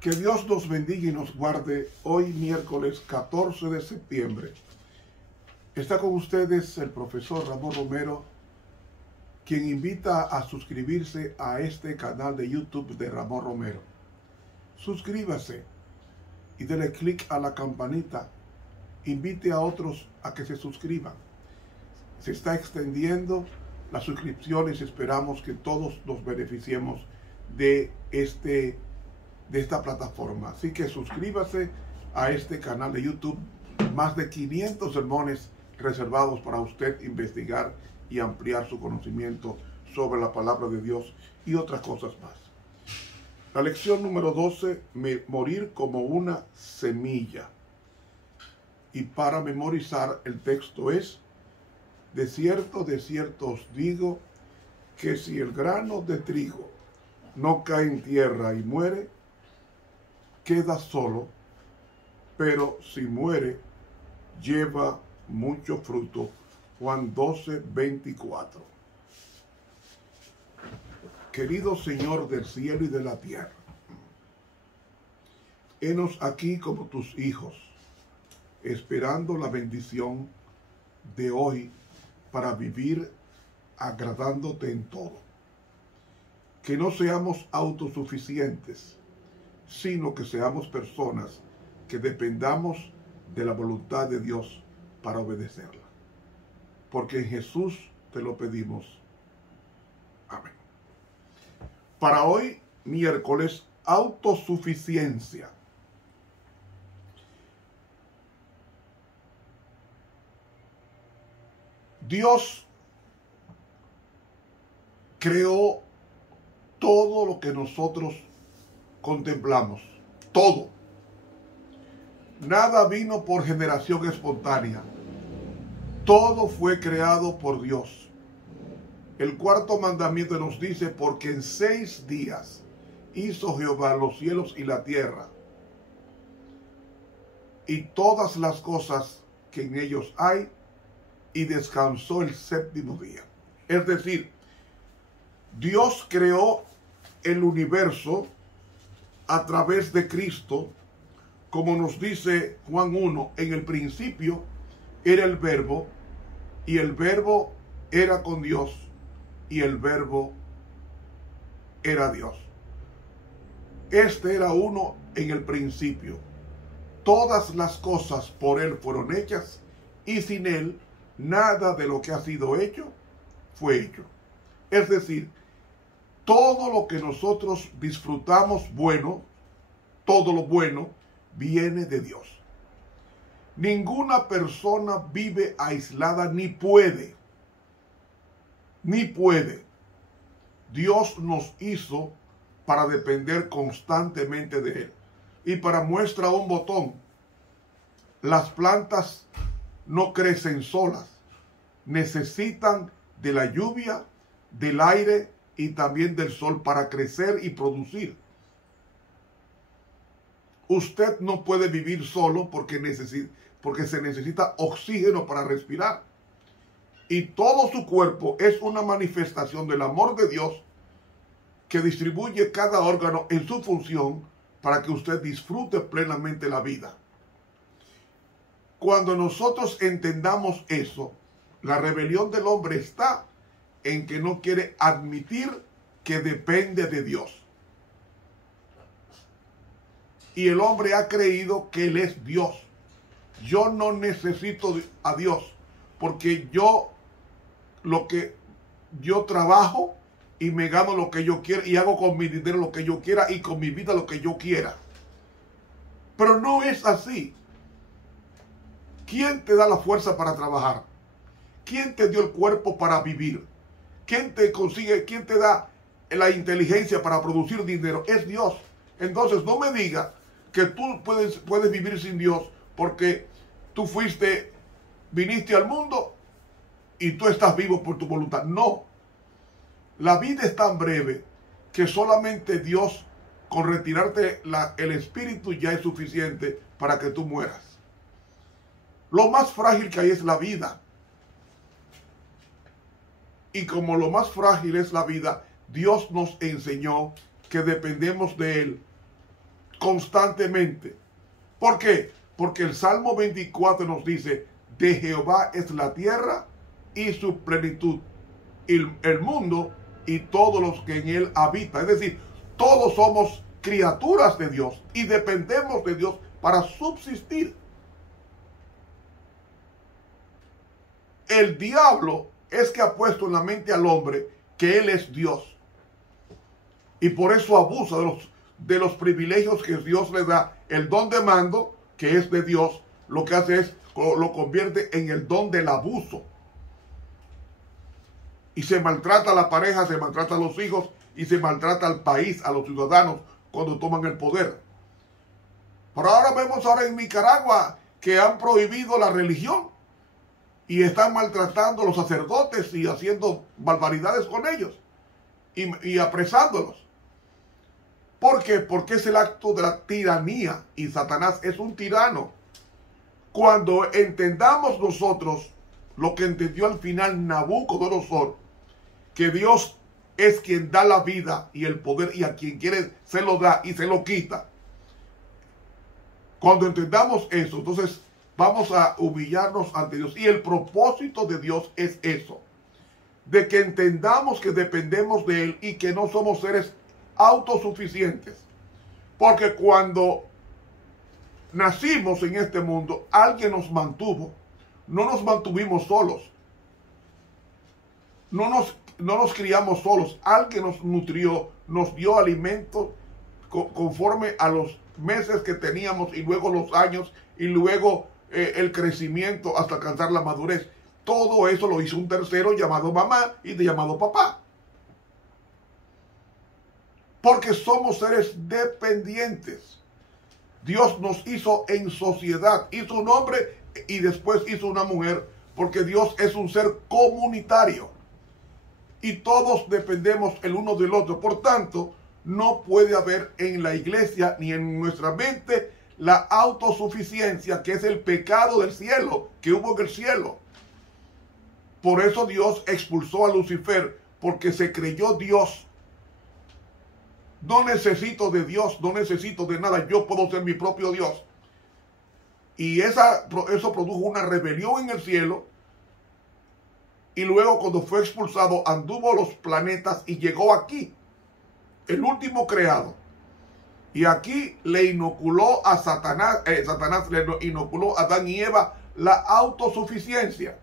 Que Dios nos bendiga y nos guarde hoy miércoles 14 de septiembre. Está con ustedes el profesor Ramón Romero, quien invita a suscribirse a este canal de YouTube de Ramón Romero. Suscríbase y dele clic a la campanita. Invite a otros a que se suscriban. Se está extendiendo las suscripciones y esperamos que todos nos beneficiemos de esta plataforma. Así que suscríbase a este canal de YouTube. Más de 500 sermones reservados para usted investigar y ampliar su conocimiento sobre la palabra de Dios y otras cosas más. La lección número 12, morir como una semilla. Y para memorizar el texto es: de cierto os digo, que si el grano de trigo no cae en tierra y muere, queda solo, pero si muere, lleva mucho fruto. Juan 12, 24. Querido Señor del cielo y de la tierra, henos aquí como tus hijos, esperando la bendición de hoy para vivir agradándote en todo. Que no seamos autosuficientes, sino que seamos personas que dependamos de la voluntad de Dios para obedecerla. Porque en Jesús te lo pedimos. Amén. Para hoy, miércoles, autosuficiencia. Dios creó todo lo que nosotros contemplamos. Todo. Nada vino por generación espontánea. Todo fue creado por Dios. El cuarto mandamiento nos dice: porque en 6 días hizo Jehová los cielos y la tierra, y todas las cosas que en ellos hay, y descansó el séptimo día. Es decir, Dios creó el universo a través de Cristo, como nos dice Juan 1, en el principio era el Verbo, y el Verbo era con Dios, y el Verbo era Dios. Este era uno en el principio. Todas las cosas por Él fueron hechas, y sin Él nada de lo que ha sido hecho fue hecho. Es decir, todo lo que nosotros disfrutamos bueno, todo lo bueno, viene de Dios. Ninguna persona vive aislada, ni puede. Dios nos hizo para depender constantemente de Él. Y para muestra un botón, las plantas no crecen solas. Necesitan de la lluvia, del aire y también del sol para crecer y producir. Usted no puede vivir solo porque se necesita oxígeno para respirar. Y todo su cuerpo es una manifestación del amor de Dios que distribuye cada órgano en su función para que usted disfrute plenamente la vida. Cuando nosotros entendamos eso, la rebelión del hombre está en que no quiere admitir que depende de Dios. Y el hombre ha creído que Él es Dios. Yo no necesito a Dios, porque yo trabajo y me gano lo que yo quiera y hago con mi dinero lo que yo quiera y con mi vida lo que yo quiera. Pero no es así. ¿Quién te da la fuerza para trabajar? ¿Quién te dio el cuerpo para vivir? ¿Quién te da la inteligencia para producir dinero? Es Dios. Entonces no me diga que tú puedes vivir sin Dios porque tú viniste al mundo y tú estás vivo por tu voluntad. No. La vida es tan breve que solamente Dios, con retirarte el espíritu, ya es suficiente para que tú mueras. Lo más frágil que hay es la vida. Y como lo más frágil es la vida, Dios nos enseñó que dependemos de Él constantemente. ¿Por qué? Porque el Salmo 24 nos dice, de Jehová es la tierra y su plenitud, el mundo y todos los que en él habitan. Es decir, todos somos criaturas de Dios y dependemos de Dios para subsistir. El diablo es que ha puesto en la mente al hombre que él es Dios. Y por eso abusa de los privilegios que Dios le da. El don de mando, que es de Dios, lo que hace es, lo convierte en el don del abuso. Y se maltrata a la pareja, se maltrata a los hijos y se maltrata al país, a los ciudadanos, cuando toman el poder. Pero ahora vemos en Nicaragua que han prohibido la religión y están maltratando a los sacerdotes y haciendo barbaridades con ellos y apresándolos. ¿Por qué? Porque es el acto de la tiranía y Satanás es un tirano. Cuando entendamos nosotros lo que entendió al final Nabucodonosor, que Dios es quien da la vida y el poder y a quien quiere se lo da y se lo quita. Cuando entendamos eso, entonces vamos a humillarnos ante Dios. Y el propósito de Dios es eso, de que entendamos que dependemos de Él y que no somos seres autosuficientes. Porque cuando nacimos en este mundo, alguien nos mantuvo. No nos mantuvimos solos. No nos criamos solos. Alguien nos nutrió, nos dio alimento conforme a los meses que teníamos y luego los años y luego el crecimiento hasta alcanzar la madurez. Todo eso lo hizo un tercero llamado mamá y llamado papá. Porque somos seres dependientes. Dios nos hizo en sociedad. Hizo un hombre y después hizo una mujer. Porque Dios es un ser comunitario. Y todos dependemos el uno del otro. Por tanto, no puede haber en la iglesia ni en nuestra mente la autosuficiencia, que es el pecado del cielo, que hubo en el cielo. Por eso Dios expulsó a Lucifer, porque se creyó Dios. No necesito de Dios, no necesito de nada, yo puedo ser mi propio Dios. Y eso produjo una rebelión en el cielo. Y luego cuando fue expulsado, anduvo los planetas y llegó aquí, el último creado. Y aquí le inoculó a Satanás le inoculó a Adán y Eva la autosuficiencia.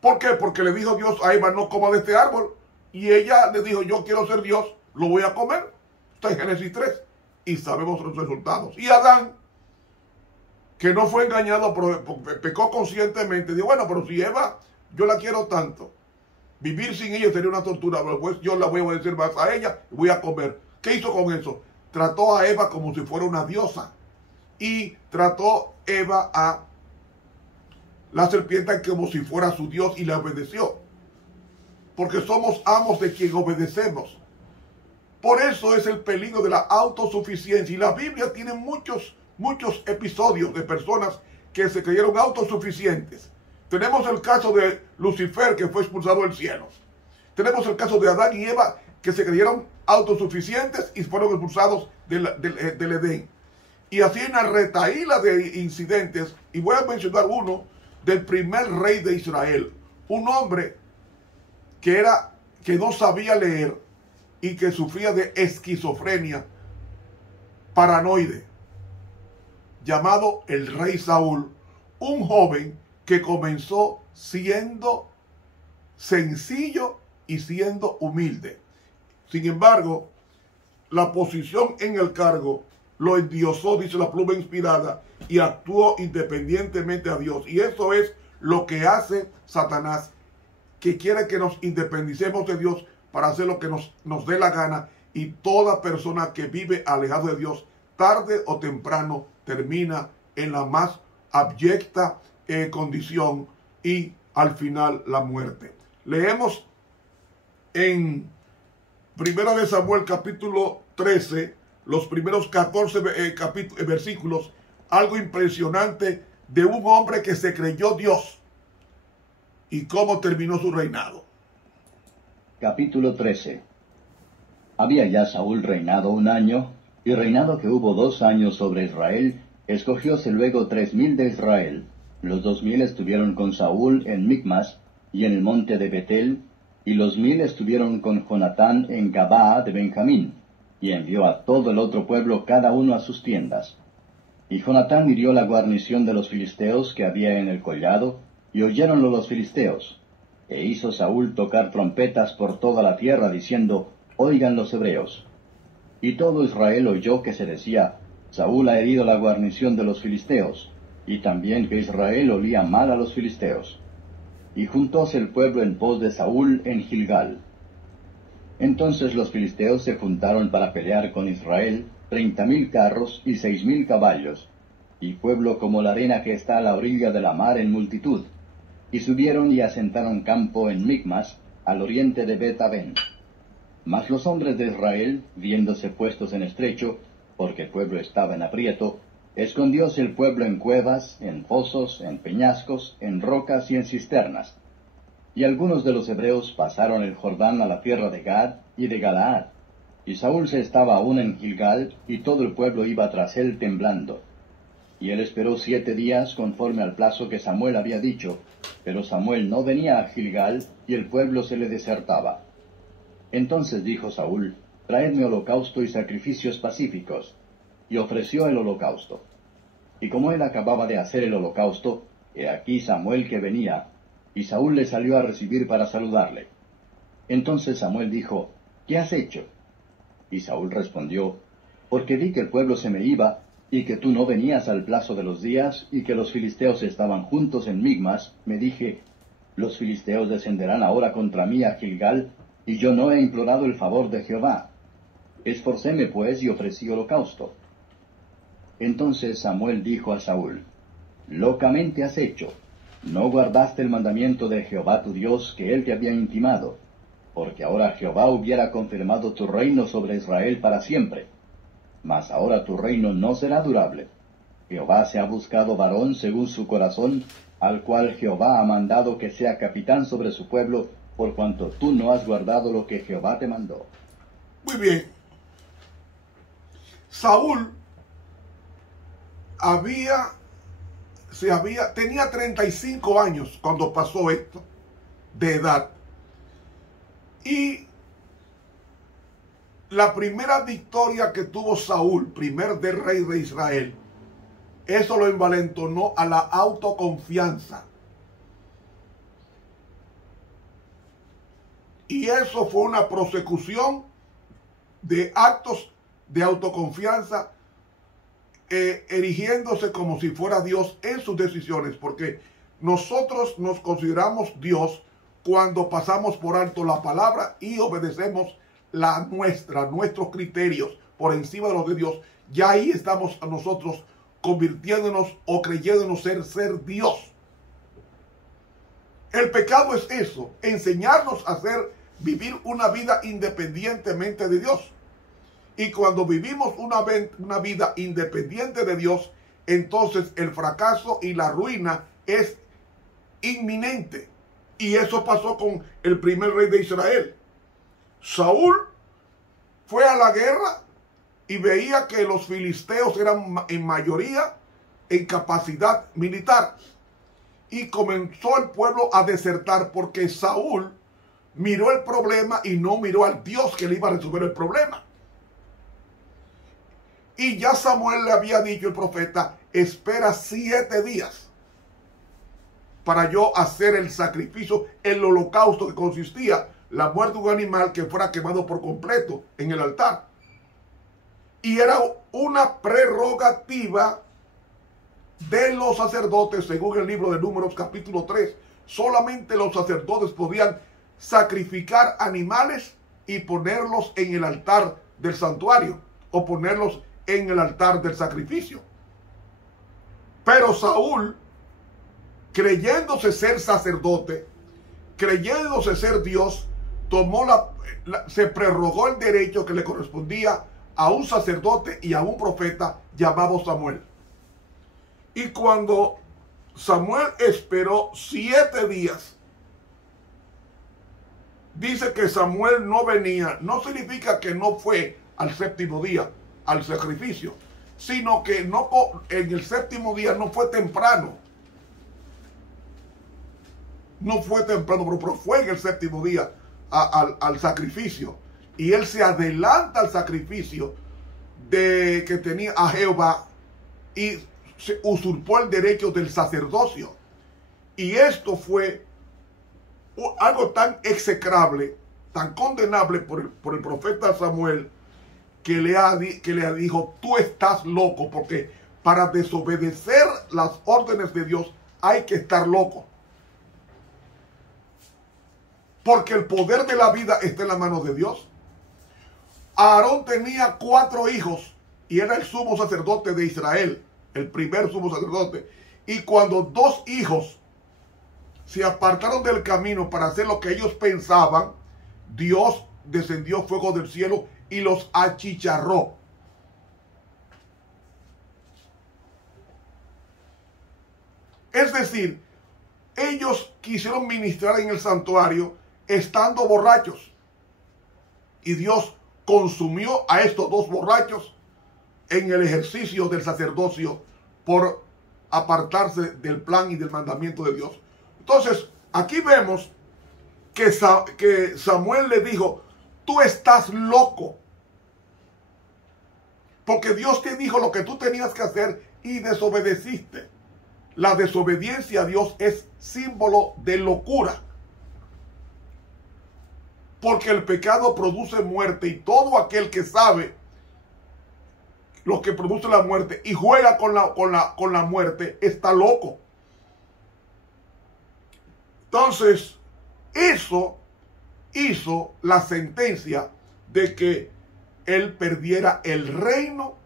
¿Por qué? Porque le dijo Dios a Eva, no coma de este árbol. Y ella le dijo, yo quiero ser Dios, lo voy a comer. Está en Génesis 3. Y sabemos los resultados. Y Adán, que no fue engañado, pecó conscientemente, dijo, bueno, pero si Eva, yo la quiero tanto, vivir sin ella sería una tortura, pero pues yo la voy a obedecer más a ella y voy a comer. ¿Qué hizo con eso? Trató a Eva como si fuera una diosa. Y trató Eva a la serpiente como si fuera su Dios y la obedeció. Porque somos amos de quien obedecemos. Por eso es el peligro de la autosuficiencia. Y la Biblia tiene muchos episodios de personas que se creyeron autosuficientes. Tenemos el caso de Lucifer, que fue expulsado del cielo. Tenemos el caso de Adán y Eva, que se creyeron autosuficientes y fueron expulsados del Edén. Y así hay una retahíla de incidentes. Y voy a mencionar uno del primer rey de Israel. Un hombre que no sabía leer y que sufría de esquizofrenia paranoide, llamado el rey Saúl, un joven que comenzó siendo sencillo y siendo humilde. Sin embargo, la posición en el cargo lo endiosó, dice la pluma inspirada, y actuó independientemente a Dios. Y eso es lo que hace Satanás, que quiere que nos independicemos de Dios para hacer lo que nos dé la gana. Y toda persona que vive alejado de Dios, tarde o temprano, termina en la más abyecta condición y al final la muerte. Leemos en 1 de Samuel capítulo 13, los primeros 14 versículos, algo impresionante de un hombre que se creyó Dios y cómo terminó su reinado. Capítulo 13. Había ya Saúl reinado 1 año, Y reinado que hubo 2 años sobre Israel, escogióse luego 3000 de Israel. Los 2000 estuvieron con Saúl en Micmas y en el monte de Betel, y los 1000 estuvieron con Jonatán en Gabaa de Benjamín, y envió a todo el otro pueblo cada uno a sus tiendas. Y Jonatán hirió la guarnición de los filisteos que había en el collado, y oyéronlo los filisteos. E hizo Saúl tocar trompetas por toda la tierra, diciendo, oigan los hebreos. Y todo Israel oyó que se decía, Saúl ha herido la guarnición de los filisteos, y también que Israel olía mal a los filisteos. Y juntóse el pueblo en pos de Saúl en Gilgal. Entonces los filisteos se juntaron para pelear con Israel, 30.000 carros y 6.000 caballos, y pueblo como la arena que está a la orilla de la mar en multitud. Y subieron y asentaron campo en Micmas, al oriente de Bet-aven. Mas los hombres de Israel, viéndose puestos en estrecho, porque el pueblo estaba en aprieto, escondióse el pueblo en cuevas, en fosos, en peñascos, en rocas y en cisternas. Y algunos de los hebreos pasaron el Jordán a la tierra de Gad y de Galaad. Y Saúl se estaba aún en Gilgal, y todo el pueblo iba tras él temblando. Y él esperó 7 días conforme al plazo que Samuel había dicho, pero Samuel no venía a Gilgal, y el pueblo se le desertaba. Entonces dijo Saúl, traedme holocausto y sacrificios pacíficos. Y ofreció el holocausto. Y como él acababa de hacer el holocausto, he aquí Samuel que venía, y Saúl le salió a recibir para saludarle. Entonces Samuel dijo, ¿qué has hecho? Y Saúl respondió, porque vi que el pueblo se me iba, y que tú no venías al plazo de los días, y que los filisteos estaban juntos en Micmas, me dije, los filisteos descenderán ahora contra mí a Gilgal, y yo no he implorado el favor de Jehová. Esforcéme pues y ofrecí holocausto. Entonces Samuel dijo a Saúl, locamente has hecho, no guardaste el mandamiento de Jehová tu Dios que él te había intimado, porque ahora Jehová hubiera confirmado tu reino sobre Israel para siempre. Mas ahora tu reino no será durable. Jehová se ha buscado varón según su corazón, al cual Jehová ha mandado que sea capitán sobre su pueblo, por cuanto tú no has guardado lo que Jehová te mandó. Muy bien. Saúl tenía 35 años cuando pasó esto, de edad. Y la primera victoria que tuvo Saúl, primer de rey de Israel, eso lo envalentonó a la autoconfianza. Y eso fue una prosecución de actos de autoconfianza, erigiéndose como si fuera Dios en sus decisiones, porque nosotros nos consideramos Dios cuando pasamos por alto la palabra y obedecemos nuestros criterios por encima de los de Dios. Ya ahí estamos nosotros convirtiéndonos o creyéndonos ser Dios. El pecado es eso, enseñarnos a vivir una vida independientemente de Dios. Y cuando vivimos una vida independiente de Dios, entonces el fracaso y la ruina es inminente. Y eso pasó con el primer rey de Israel. Saúl fue a la guerra y veía que los filisteos eran en mayoría en capacidad militar. Y comenzó el pueblo a desertar porque Saúl miró el problema y no miró al Dios que le iba a resolver el problema. Y ya Samuel le había dicho, el profeta, espera 7 días para yo hacer el sacrificio, el holocausto, que consistía la muerte de un animal que fuera quemado por completo en el altar. Y era una prerrogativa de los sacerdotes, según el libro de Números capítulo 3. Solamente los sacerdotes podían sacrificar animales y ponerlos en el altar del santuario, o ponerlos en el altar del sacrificio. Pero Saúl, creyéndose ser sacerdote, creyéndose ser Dios, se prerrogó el derecho que le correspondía a un sacerdote y a un profeta llamado Samuel. Y cuando Samuel esperó 7 días, dice que Samuel no venía. No significa que no fue al 7º día, al sacrificio, sino que no, en el séptimo día no fue temprano. No fue temprano, pero fue en el séptimo día al sacrificio. Y él se adelanta al sacrificio que tenía a Jehová y se usurpó el derecho del sacerdocio. Y esto fue algo tan execrable, tan condenable por el profeta Samuel, que le dijo: tú estás loco, porque para desobedecer las órdenes de Dios hay que estar loco. Porque el poder de la vida está en la mano de Dios. Aarón tenía 4 hijos y era el sumo sacerdote de Israel, el primer sumo sacerdote. Y cuando 2 hijos se apartaron del camino para hacer lo que ellos pensaban, Dios descendió fuego del cielo y los achicharró. Es decir, ellos quisieron ministrar en el santuario estando borrachos. Y Dios consumió a estos 2 borrachos en el ejercicio del sacerdocio por apartarse del plan y del mandamiento de Dios. Entonces, aquí vemos que Samuel le dijo: tú estás loco, porque Dios te dijo lo que tú tenías que hacer y desobedeciste. La desobediencia a Dios es símbolo de locura, porque el pecado produce muerte, y todo aquel que sabe lo que produce la muerte y juega con la muerte está loco. Entonces, eso hizo la sentencia de que él perdiera el reino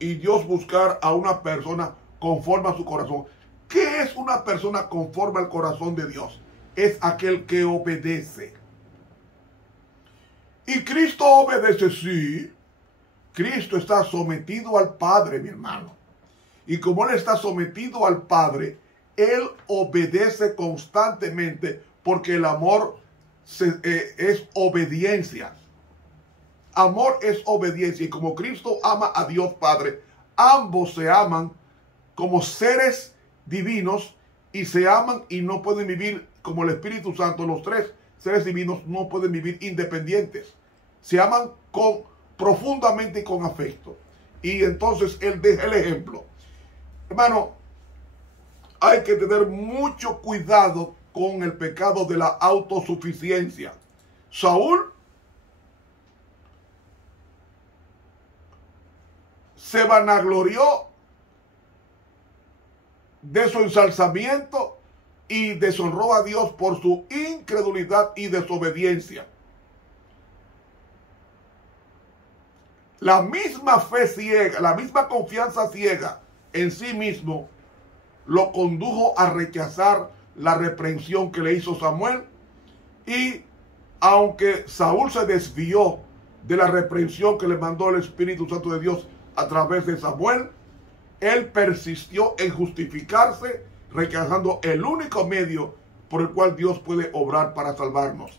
y Dios buscar a una persona conforme a su corazón. ¿Qué es una persona conforme al corazón de Dios? Es aquel que obedece. Y Cristo obedece, sí. Cristo está sometido al Padre, mi hermano. Y como Él está sometido al Padre, Él obedece constantemente, porque el amor es obediencia. Amor es obediencia. Y como Cristo ama a Dios Padre, ambos se aman como seres divinos y se aman y no pueden vivir como el Espíritu Santo. Los 3 seres divinos no pueden vivir independientes. Se aman profundamente y con afecto. Y entonces Él deja el ejemplo. Hermano, hay que tener mucho cuidado con el pecado de la autosuficiencia. Saúl se vanaglorió de su ensalzamiento y deshonró a Dios por su incredulidad y desobediencia. La misma fe ciega, la misma confianza ciega en sí mismo lo condujo a rechazar la reprensión que le hizo Samuel. Y aunque Saúl se desvió de la reprensión que le mandó el Espíritu Santo de Dios a través de Samuel, él persistió en justificarse, rechazando el único medio por el cual Dios puede obrar para salvarnos.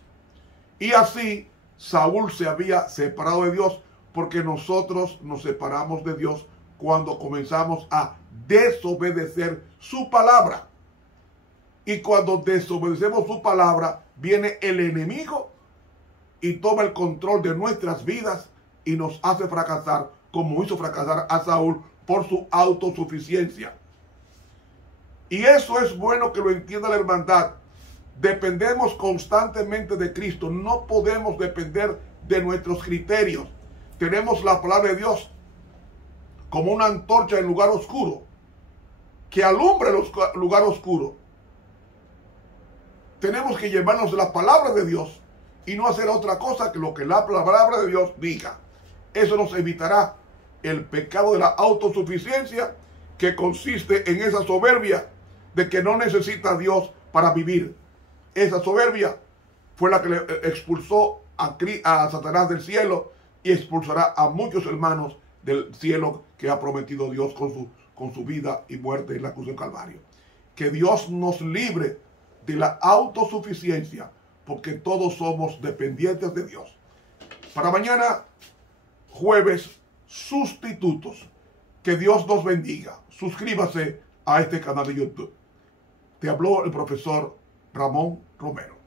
Y así Saúl se había separado de Dios, porque nosotros nos separamos de Dios cuando comenzamos a desobedecer su palabra. Y cuando desobedecemos su palabra, viene el enemigo y toma el control de nuestras vidas y nos hace fracasar, como hizo fracasar a Saúl por su autosuficiencia. Y eso es bueno que lo entienda la hermandad. Dependemos constantemente de Cristo. No podemos depender de nuestros criterios. Tenemos la palabra de Dios como una antorcha en lugar oscuro, que alumbra el lugar oscuro. Tenemos que llevarnos de la palabra de Dios y no hacer otra cosa que lo que la palabra de Dios diga. Eso nos evitará el pecado de la autosuficiencia, que consiste en esa soberbia de que no necesita a Dios para vivir. Esa soberbia fue la que le expulsó a Satanás del cielo y expulsará a muchos hermanos del cielo que ha prometido Dios con su vida y muerte en la cruz del Calvario. Que Dios nos libre de la autosuficiencia, porque todos somos dependientes de Dios. Para mañana, jueves, sustitutos. Que Dios nos bendiga. Suscríbase a este canal de YouTube. Te habló el profesor Ramón Romero.